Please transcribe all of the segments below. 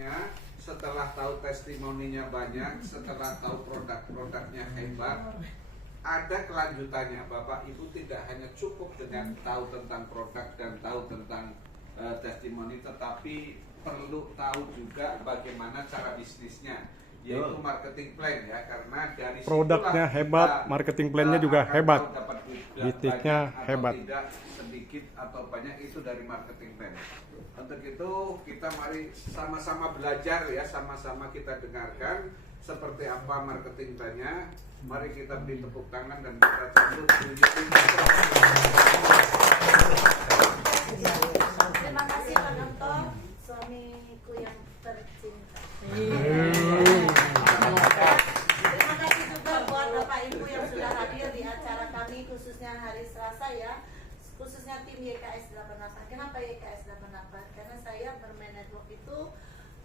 produknya, setelah tahu testimoninya banyak, setelah tahu produk-produknya hebat, ada kelanjutannya. Bapak Ibu tidak hanya cukup dengan tahu tentang produk dan tahu tentang testimoni, tetapi perlu tahu juga bagaimana cara bisnisnya, yaitu marketing plan ya, karena dari produknya hebat, marketing plannya juga hebat, bisnisnya hebat. Tidak sedikit atau banyak itu dari marketing plan. Untuk itu kita mari sama-sama belajar ya, sama-sama kita dengarkan seperti apa marketing plannya. Mari kita beri tepuk tangan dan kita sambut. Terima kasih Pak Gonto, suamiku yang tercinta. Terima kasih juga buat Bapak Ibu yang sudah hadir di acara kami, khususnya hari Selasa ya, khususnya tim YKS 88. Kenapa YKS 88? Karena saya bermain network itu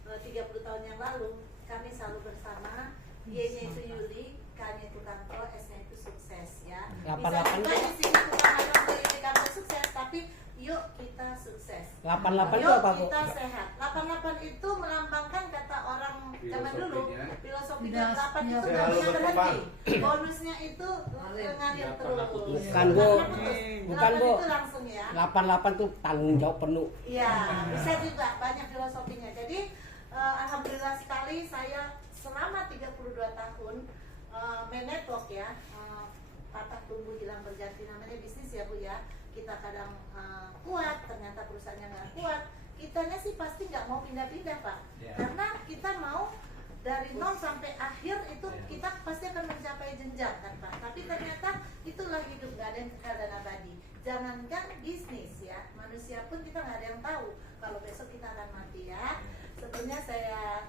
30 tahun yang lalu. Kami selalu bersama. Y-nya itu Yuli, K-nya itu Kanto, S-nya itu sukses ya. Bisa juga di sini bukan hanya menjadi kantor sukses, tapi yuk kita sukses. 88 itu yuk apa, Bu? kita sehat. 88 itu melambangkan kata orang zaman dulu, filosofi dan 8 itu nggak punya berhenti. Bonusnya itu ngalir terus. Bukan, Bu. Bukan, Bu. Itu langsung ya. 88 tuh tanggung jawab penuh. Iya, bisa juga banyak filosofinya. Jadi alhamdulillah sekali saya selama 32 tahun main network ya, patah tumbuh hilang berganti, namanya bisnis ya Bu ya. Kita kadang kuat, ternyata perusahaannya nggak kuat. Kitanya sih pasti nggak mau pindah-pindah Pak, karena kita mau dari nol sampai akhir itu kita pasti akan mencapai jenjang kan Pak. Tapi ternyata itulah hidup, nggak ada yang kekal dan abadi. Jangankan bisnis ya, manusia pun kita nggak ada yang tahu kalau besok kita akan mati ya. Sebelumnya saya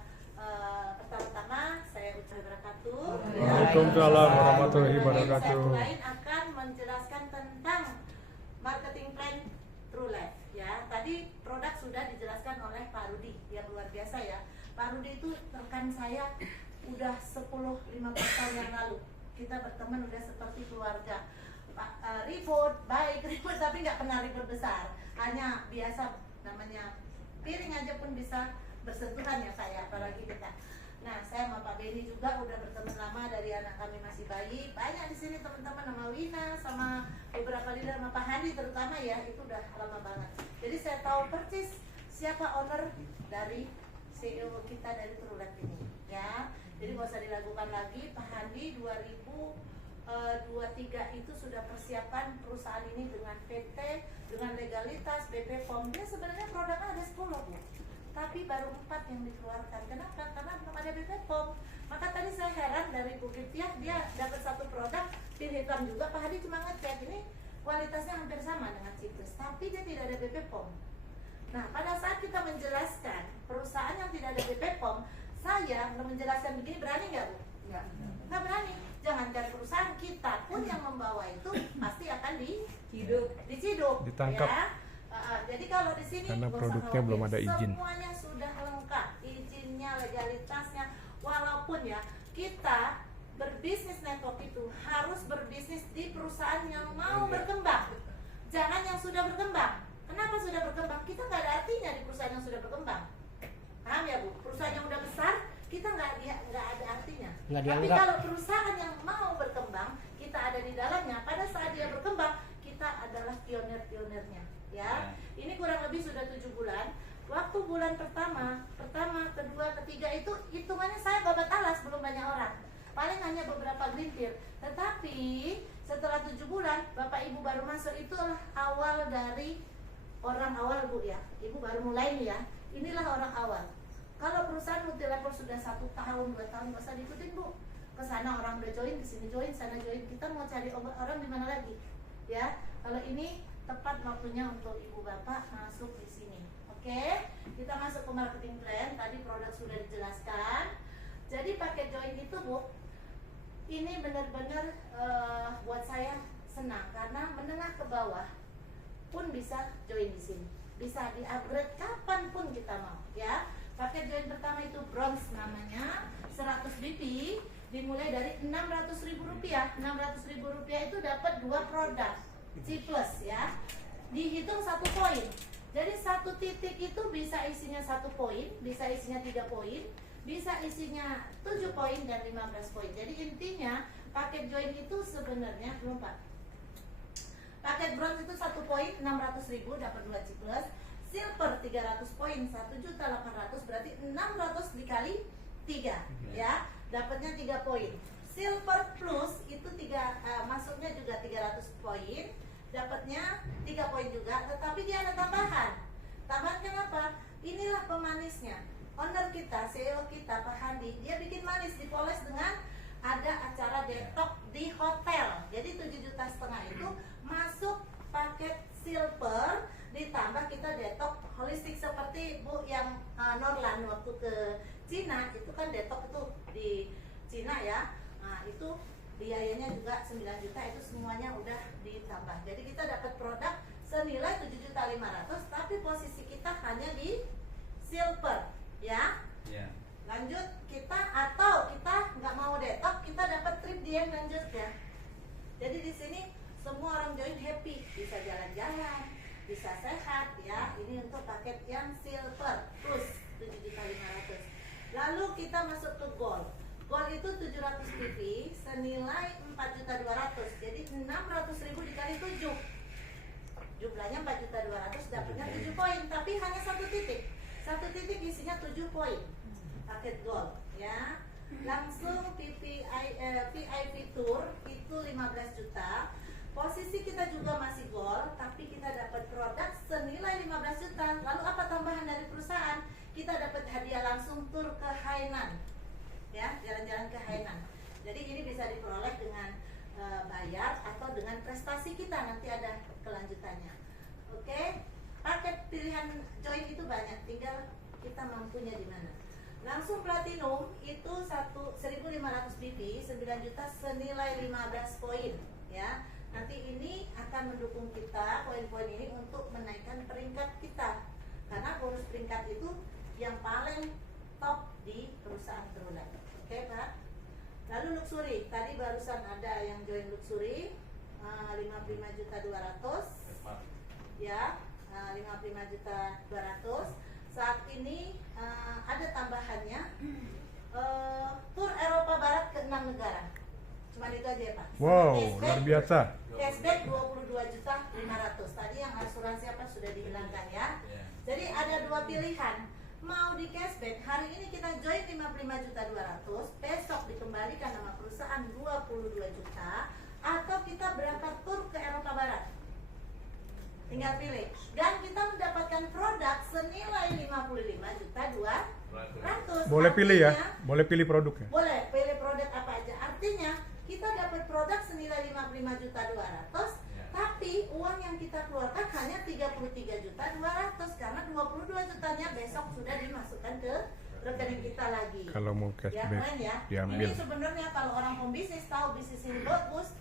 pertama-tama saya ucapkan wabarakatuh. Waalaikumsalam warahmatullahi Saya wabarakatuh. mulai akan menjelaskan tentang marketing plan True Life ya. Tadi produk sudah dijelaskan oleh Pak Rudi yang luar biasa ya. Pak Rudi itu rekan saya udah 10-15 tahun yang lalu. Kita berteman udah seperti keluarga. Ribut, baik ribut tapi nggak pernah ribut besar. Hanya biasa namanya piring aja pun bisa bersentuhan ya saya, apalagi kita. Nah, saya sama Pak Beni juga udah berteman lama dari anak kami masih bayi. Banyak di sini teman-teman sama Wina, sama beberapa leader, sama Pak Handi terutama ya, itu udah lama banget. Jadi saya tahu persis siapa owner dari CEO kita dari Trulet ini, ya. Jadi nggak usah diragukan lagi. Pak Handi 2023 itu sudah persiapan perusahaan ini dengan PT, dengan legalitas, BP POM. Dia sebenarnya produknya ada 10 Bu. Tapi baru 4 yang dikeluarkan. Kenapa? Karena belum ada BP POM. Maka tadi saya heran dari Bu Fitiyah, dia dapat satu produk pil hitam juga. Pak Hadi cuma ngecek ini kualitasnya hampir sama dengan Citrus, tapi dia tidak ada BP POM. Nah, pada saat kita menjelaskan perusahaan yang tidak ada BP POM, saya menjelaskan begini, berani nggak Bu? Nggak berani. Jangankan perusahaan, kita pun yang membawa itu pasti akan diciduk, ditangkap. Ya. Jadi kalau di sini Karena produknya belum ada izin. Semuanya sudah lengkap, izinnya, legalitasnya. Walaupun ya kita berbisnis network itu harus berbisnis di perusahaan yang mau berkembang. Jangan yang sudah berkembang. Kenapa sudah berkembang? Kita nggak ada artinya di perusahaan yang sudah berkembang. Paham ya Bu? Perusahaan yang udah besar kita nggak ada artinya. Tapi kalau perusahaan yang mau berkembang, kita ada di dalamnya. Pada saat dia berkembang, kita adalah pionir-pionirnya. Ya, ini kurang lebih sudah 7 bulan. Waktu bulan pertama, kedua, ketiga itu hitungannya saya babat alas, belum banyak orang. Paling hanya beberapa gelintir. Tetapi setelah 7 bulan, Bapak Ibu baru masuk, itulah awal dari orang awal Bu ya. Ibu baru mulai nih ya. Inilah orang awal. Kalau perusahaan multilevel sudah 1 tahun, 2 tahun, nggak usah diikutin Bu. Kesana orang udah join, kesini join, sana join. Kita mau cari orang di mana lagi? Ya, kalau ini tepat waktunya untuk ibu bapak masuk di sini. Oke, kita masuk ke marketing plan. Tadi produk sudah dijelaskan. Jadi pakai join itu Bu, ini benar-benar buat saya senang karena menengah ke bawah pun bisa join di sini. Bisa di-upgrade kapanpun kita mau, ya. Paket join pertama itu bronze namanya, 100 BP, dimulai dari Rp600.000. Rp600.000 itu dapat 2 produk C plus ya. Dihitung 1 poin. Jadi satu titik itu bisa isinya 1 poin, bisa isinya 3 poin, bisa isinya 7 poin dan 15 poin. Jadi intinya paket join itu sebenarnya belum Pak. Paket bronze itu 1 poin 600.000 dapat 2 chip plus. Silver 300 poin 1.800.000 berarti 600 dikali 3 ya, dapatnya 3 poin. Silver plus itu masuknya juga 300 poin, dapatnya 3 poin juga, tetapi dia ada tambahan. Tambahan kenapa? Inilah pemanisnya. Owner kita, CEO kita, Pak Handi, dia bikin manis, dipoles dengan ada acara detox di hotel. Jadi 7,5 juta itu masuk paket silver, ditambah kita detox holistik seperti Bu yang Norlan waktu ke Cina itu kan detox itu di Cina ya. Nah, itu biayanya juga 9 juta, itu semuanya udah ditambah. Jadi kita dapat produk senilai 7.500.000 tapi posisi kita hanya di silver ya. Lanjut kita, atau kita nggak mau detox, kita dapat trip di yang lanjut ya. Jadi di sini semua orang join happy, bisa jalan-jalan, bisa sehat ya. Ini untuk paket yang silver plus 7.500.000. Lalu kita masuk ke gold. Gold itu 700 pp senilai 4.200.000. Jadi 600.000 dikali 7. Jumlahnya 4.200.000, dapatnya 7 poin, tapi hanya 1 titik. 1 titik isinya 7 poin. Paket gold ya. Langsung VIP tour itu 15 juta. Posisi kita juga masih gold, tapi kita dapat produk senilai 15 juta. Lalu apa tambahan dari perusahaan? Kita dapat hadiah langsung tur ke Hainan. Ya, jalan-jalan ke Hainan. Jadi ini bisa diperoleh dengan bayar atau dengan prestasi kita, nanti ada kelanjutannya. Oke, paket pilihan join itu banyak, tinggal kita mampunya di mana. Langsung platinum itu 1.500 pp 9 juta senilai 15 poin ya. Nanti ini akan mendukung kita, poin-poin ini untuk menaikkan peringkat kita, karena bonus peringkat itu yang paling top di perusahaan terunggul. Oke Pak. Lalu luxury, tadi barusan ada yang join luxury 55.200.000 ya, 55.200.000. Saat ini ada tambahannya tur Eropa Barat ke 6 negara. Cuma itu aja ya Pak. Wow, Cashback, luar biasa. Cashback 22.500.000. Tadi yang asuransi apa sudah dihilangkan ya. Jadi ada 2 pilihan. Mau di cashback, hari ini kita join 55.200.000, besok dikembalikan sama perusahaan 22 juta, atau kita berangkat tur ke Eropa Barat. Tinggal pilih. Dan kita mendapatkan produk senilai 55.200.000. Boleh pilih ya, Artinya, boleh pilih produknya. boleh pilih produk apa aja. Artinya kita dapat produk senilai 55.200.000, tapi uang yang kita keluarkan hanya 33.200.000 karena 22 jutanya besok sudah dimasukkan ke rekening kita lagi. Kalau mau Ya, cashback keren ya. diambil. Ini sebenarnya kalau orang pembisnis tahu bisnis ini bagus,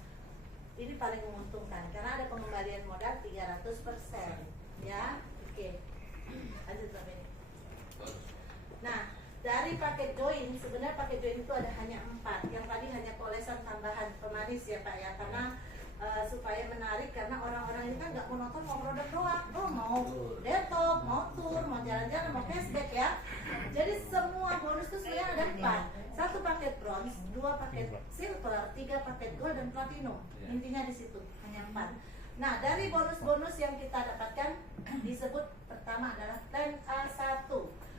ini paling menguntungkan karena ada pengembalian modal 300%. Ya, oke. Lanjut Pak Beni. Nah, dari paket join, sebenarnya paket join itu ada hanya 4. Yang tadi hanya polesan tambahan pemanis ya Pak ya, karena supaya menarik, karena orang-orang ini kan nggak mau nonton, mau produk doang, mau detox, mau tour, mau jalan-jalan, mau cashback ya. Jadi semua bonus itu sebenarnya ada 4. 1 paket bronze, 2 paket silver, 3 paket gold dan platinum. Intinya di situ hanya 4. Nah, dari bonus-bonus yang kita dapatkan disebut pertama adalah plan A1.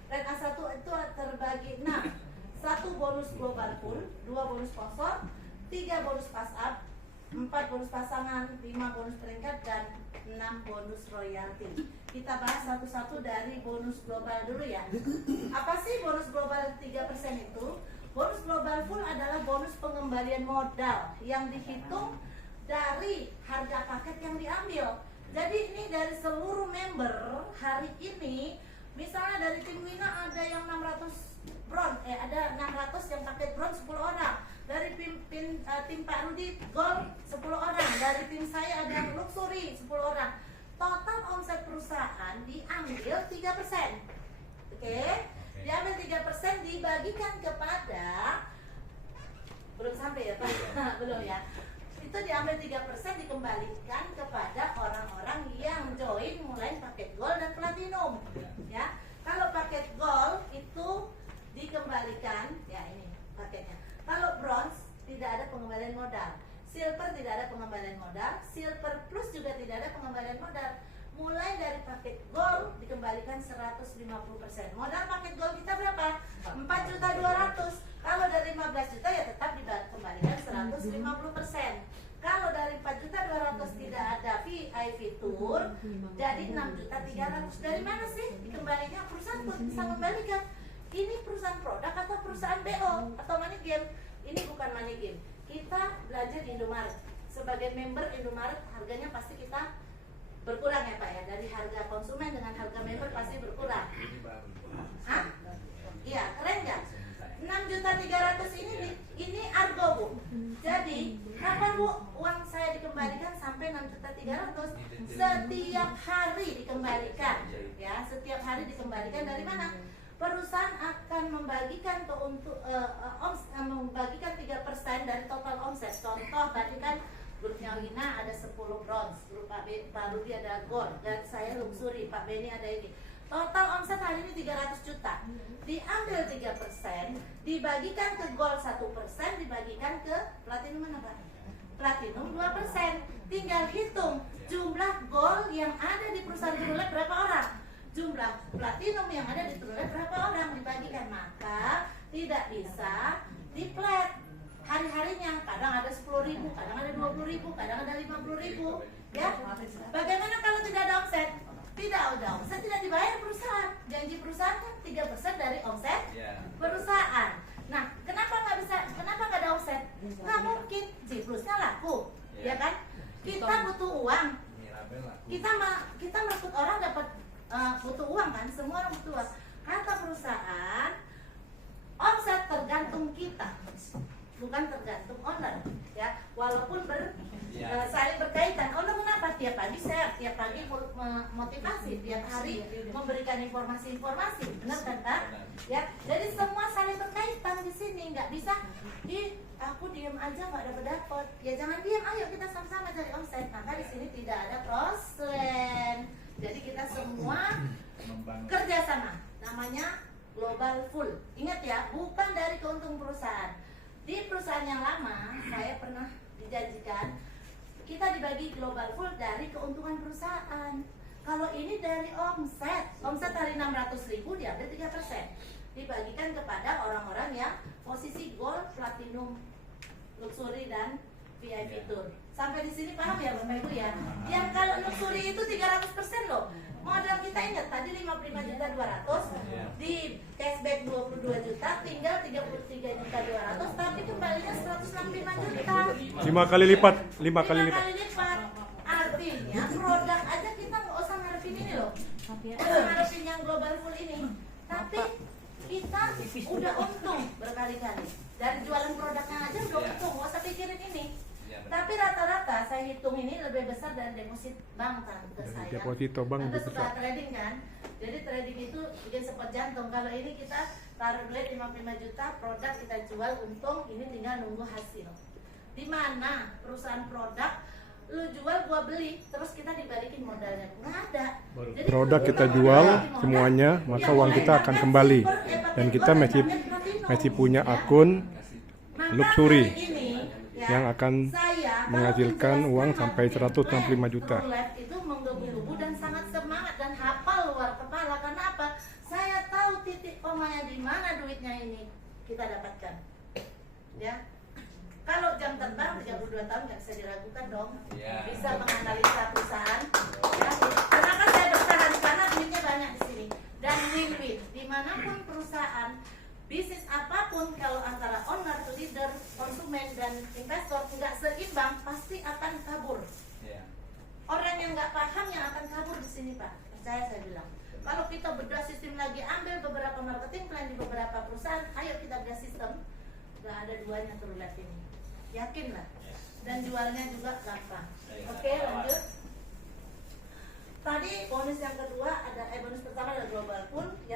Plan A1 itu terbagi 6. 1 bonus global pool, 2 bonus sponsor, 3 bonus pass up, 4 bonus pasangan, 5 bonus peringkat, dan 6 bonus royalti. Kita bahas satu-satu dari bonus global dulu ya. Apa sih bonus global 3% itu? Bonus global full adalah bonus pengembalian modal yang dihitung dari harga paket yang diambil. Jadi ini dari seluruh member hari ini, misalnya dari tim Wina ada yang 600 bronze, ada 600 yang paket bronze 10 orang. Dari tim Pak Rudi gold 10 orang. Dari tim saya ada yang luxury 10 orang. Total omset perusahaan diambil 3%. Oke? Diambil 3%, dibagikan kepada, belum sampai ya Pak? Belum ya. Itu itu diambil 3% dikembalikan kepada orang-orang yang join mulai paket gold dan platinum. Ya, kalau paket gold itu dikembalikan, ya ini paketnya. Kalau bronze tidak ada pengembalian modal, silver tidak ada pengembalian modal, silver plus juga tidak ada pengembalian modal. Mulai dari paket gold dikembalikan 150%. Modal paket gold kita berapa? 4.200.000. Kalau dari 15 juta ya tetap dikembalikan 150%. Kalau dari 4.200.000 tidak ada VIP tour, jadi 6.300.000. Dari mana sih dikembalinya? Perusahaan bisa membalikan. Ini perusahaan produk atau perusahaan BO atau money game? Ini bukan money game. Kita belajar di Indomaret. Sebagai member Indomaret harganya pasti kita berkurang ya Pak ya. Dari harga konsumen dengan harga member pasti berkurang. Hah? Iya, keren nggak? 6.300.000 ini argo Bu. Jadi kapan Bu uang saya dikembalikan sampai 6.300.000? Setiap hari dikembalikan. Ya, setiap hari dikembalikan. Dari mana? Perusahaan akan membagikan membagikan 3% dari total omset. Contoh tadi kan grupnya Wina ada 10 bronze, grup Pak Rudi ada gold, dan saya luxury, Pak Beni ada ini. Total omset hari ini 300 juta. Diambil 3%, dibagikan ke gold 1%, dibagikan ke platinum mana Pak? Platinum 2%. Tinggal hitung jumlah gold yang ada di perusahaan Trulet berapa orang? Jumlah platinum yang ada di Trulet berapa orang dibagikan, maka tidak bisa di-flat hari-harinya. Kadang ada 10.000, kadang ada 20.000, kadang ada 50.000. Ya, bagaimana kalau tidak ada omset? Tidak ada omset, tidak dibayar perusahaan. Janji perusahaan kan 3% dari omset perusahaan. Nah, kenapa nggak bisa? Kenapa nggak ada omset? Nggak mungkin, J-Plusnya laku, ya kan? Kita butuh uang. Kita merekrut orang dapat butuh uang kan, semua orang butuh uang. Kata perusahaan, omset tergantung kita, bukan tergantung owner, ya. Walaupun saling berkaitan. Owner kenapa? Tiap pagi share, tiap pagi motivasi, tiap hari memberikan informasi-informasi, benar kan Pak? Ya, jadi semua saling berkaitan di sini, nggak bisa aku diam aja nggak dapat. Ya jangan diam, ayo kita sama-sama cari omset. Maka di sini tidak ada cross-land. Jadi kita semua kerjasama, namanya global full. Ingat ya, bukan dari keuntungan perusahaan. Di perusahaan yang lama, saya pernah dijanjikan kita dibagi global full dari keuntungan perusahaan. Kalau ini dari omset hari 600.000 diambil 3%, dibagikan kepada orang-orang yang posisi gold, platinum, luxury dan VIP tour. Sampai di sini paham ya Bapak Ibu ya? Yang kalau luxury itu 300% loh. Modal kita ingat tadi 55.200.000, di cashback 22 juta, tinggal 33.200.000, tapi kembalinya 165 juta. 5 kali lipat, 5 kali 5 lipat. kali lipat. Artinya produk aja kita nggak usah ngarepin ini loh. Nggak usah ngarepin yang global full ini. Tapi kita udah untung berkali-kali. Dari jualan produknya aja udah untung, nggak usah pikirin ini. Tapi rata-rata saya hitung ini lebih besar dari deposit bank kan ke saya. Deposito bank Anda lebih suka besar. trading kan? Jadi trading itu bikin sepot jantung. Kalau ini kita taruh duit 55 juta, produk kita jual untung, ini tinggal nunggu hasil. Di mana perusahaan produk lu jual gua beli terus kita dibalikin modalnya? Nggak ada. Jadi Produk kalau kita kita jual balikin modal, semuanya, maka ya uang mulai kita akan pakai kembali. silver, Dan pakai kita gold, masih pakai platinum, masih punya ya. akun Maka luxury hari ini, ya, yang akan saya menghasilkan kalau uang menjelaskan sampai 165 juta. Trulet itu menggebu-gebu dan sangat semangat dan hafal luar kepala. Karena apa? Saya tahu titik komanya di mana duitnya ini kita dapatkan. Ya. Kalau jam terbang 32 tahun nggak bisa diragukan dong. Bisa menganalisa perusahaan. Ya. Kenapa saya bertahan? Karena duitnya banyak di sini dan win-win. Dimanapun perusahaan, bisnis apapun, kalau antara owner, leader, konsumen dan investor nggak seimbang, pasti akan kabur. Orang yang nggak paham yang akan kabur di sini Pak. Percaya saya bilang. Kalau kita bedah sistem lagi, ambil beberapa marketing plan di beberapa perusahaan, ayo kita bedah sistem. Nggak ada duanya Trulet ini. Yakinlah. Dan jualnya juga gampang. Oke, lanjut. Tadi bonus yang kedua ada bonus pertama adalah global pool.